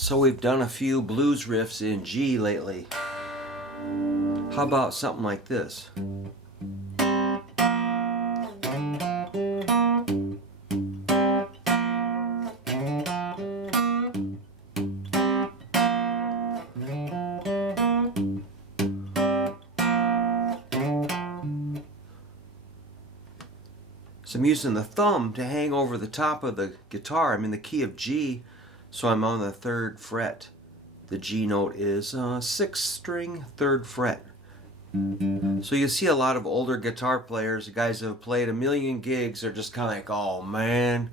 So we've done a few blues riffs in G lately. How about something like this? So I'm using the thumb to hang over the top of the guitar. I'm in the key of G, so I'm on the 3rd fret. The G note is 6th string, 3rd fret. So you see a lot of older guitar players, guys that have played a million gigs, are just kind of like, oh man,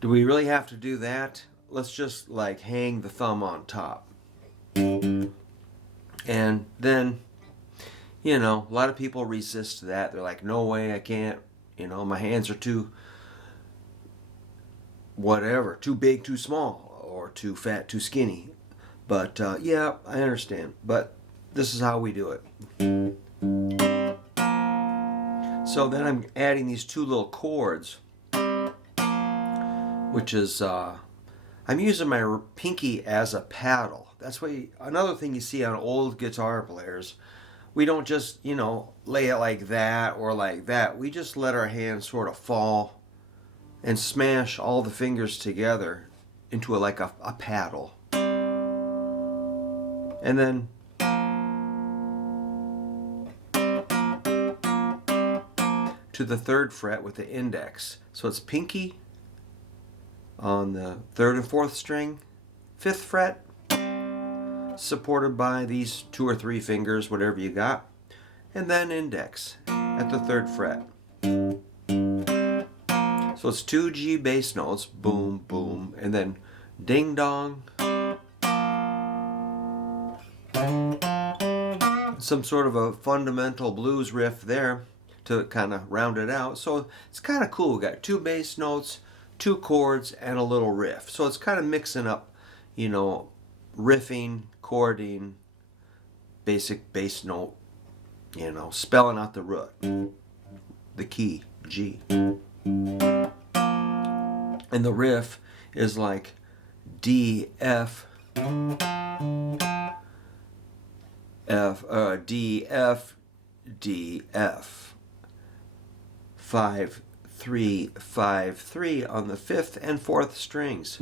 do we really have to do that? Let's just like hang the thumb on top. And then, a lot of people resist that. They're like, no way, I can't. My hands are too whatever, too big, too small, or too fat, too skinny. But yeah, I understand. But this is how we do it. So then I'm adding these 2 little chords, which is I'm using my pinky as a paddle. That's another thing you see on old guitar players. We don't just, lay it like that or like that. We just let our hands sort of fall and smash all the fingers together into like a paddle. And then to the 3rd fret with the index. So it's pinky on the 3rd and 4th string, 5th fret, supported by these 2 or 3 fingers, whatever you got, and then index at the 3rd fret. So it's 2 G bass notes, boom, boom, and then ding dong, some sort of a fundamental blues riff there to kind of round it out. So it's kind of cool. We got 2 bass notes, 2 chords, and a little riff. So it's kind of mixing up, riffing, chording, basic bass note, spelling out the root, the key, G. And the riff is like D, F, D, F, D, F. 5, 3, 5, 3 on the 5th and 4th strings.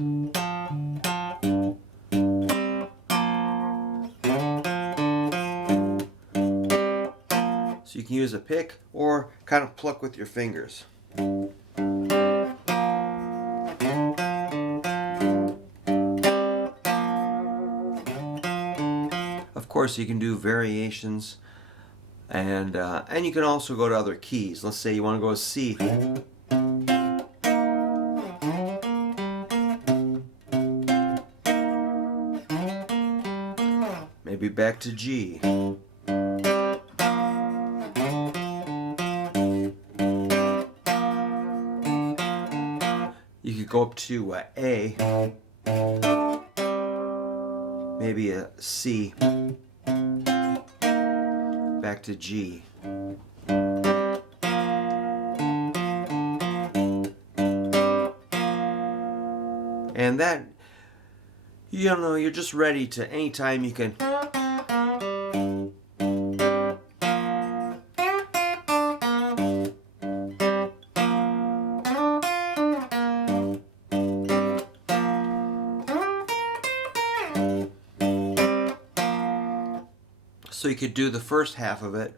So you can use a pick or kind of pluck with your fingers. Of course, you can do variations, and you can also go to other keys. Let's say you want to go to C. Maybe back to G. You could go up to A, maybe a C, back to G. And that, you're just ready to, anytime you can. So you could do the first half of it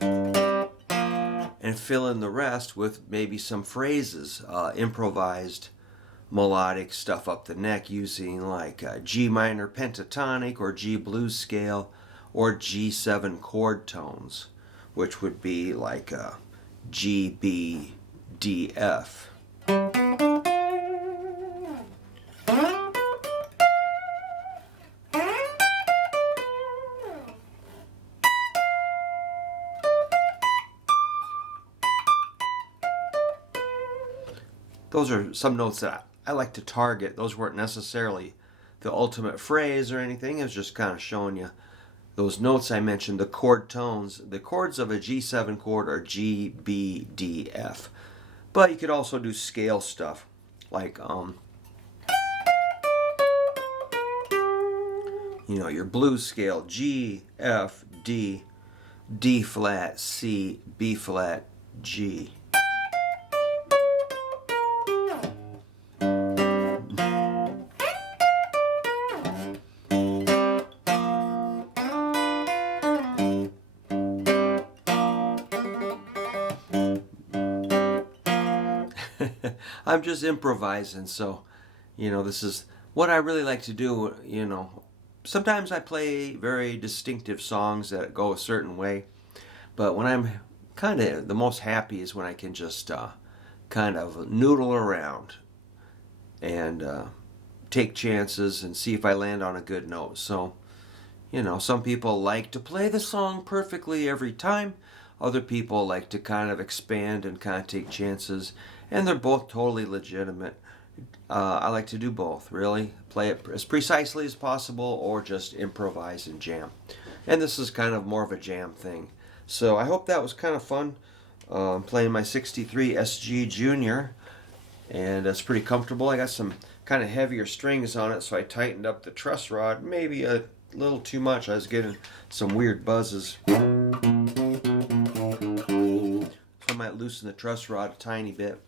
and fill in the rest with maybe some phrases, improvised melodic stuff up the neck using like G minor pentatonic or G blues scale or G7 chord tones, which would be like G, B, D, F. Those are some notes that I like to target. Those weren't necessarily the ultimate phrase or anything. It was just kind of showing you those notes I mentioned, the chord tones. The chords of a G7 chord are G, B, D, F. But you could also do scale stuff like your blues scale: G, F, D, D flat, C, B flat, G. I'm just improvising, so this is what I really like to do. Sometimes I play very distinctive songs that go a certain way, but when I'm kind of the most happy is when I can just kind of noodle around and take chances and see if I land on a good note. So, some people like to play the song perfectly every time. Other people like to kind of expand and kind of take chances, and they're both totally legitimate. I like to do both, really. Play it as precisely as possible or just improvise and jam. And this is kind of more of a jam thing. So I hope that was kind of fun. Playing my 63 SG Junior, and it's pretty comfortable. I got some kind of heavier strings on it, so I tightened up the truss rod maybe a little too much. I was getting some weird buzzes. So I might loosen the truss rod a tiny bit.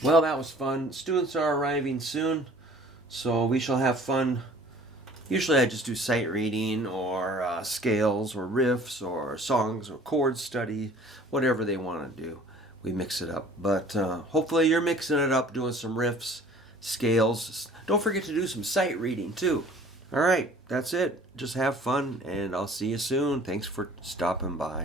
Well, that was fun. Students are arriving soon, so we shall have fun. Usually I just do sight reading or scales or riffs or songs or chord study, whatever they want to do. We mix it up. But hopefully you're mixing it up, doing some riffs, scales. Don't forget to do some sight reading too. All right, that's it. Just have fun, and I'll see you soon. Thanks for stopping by.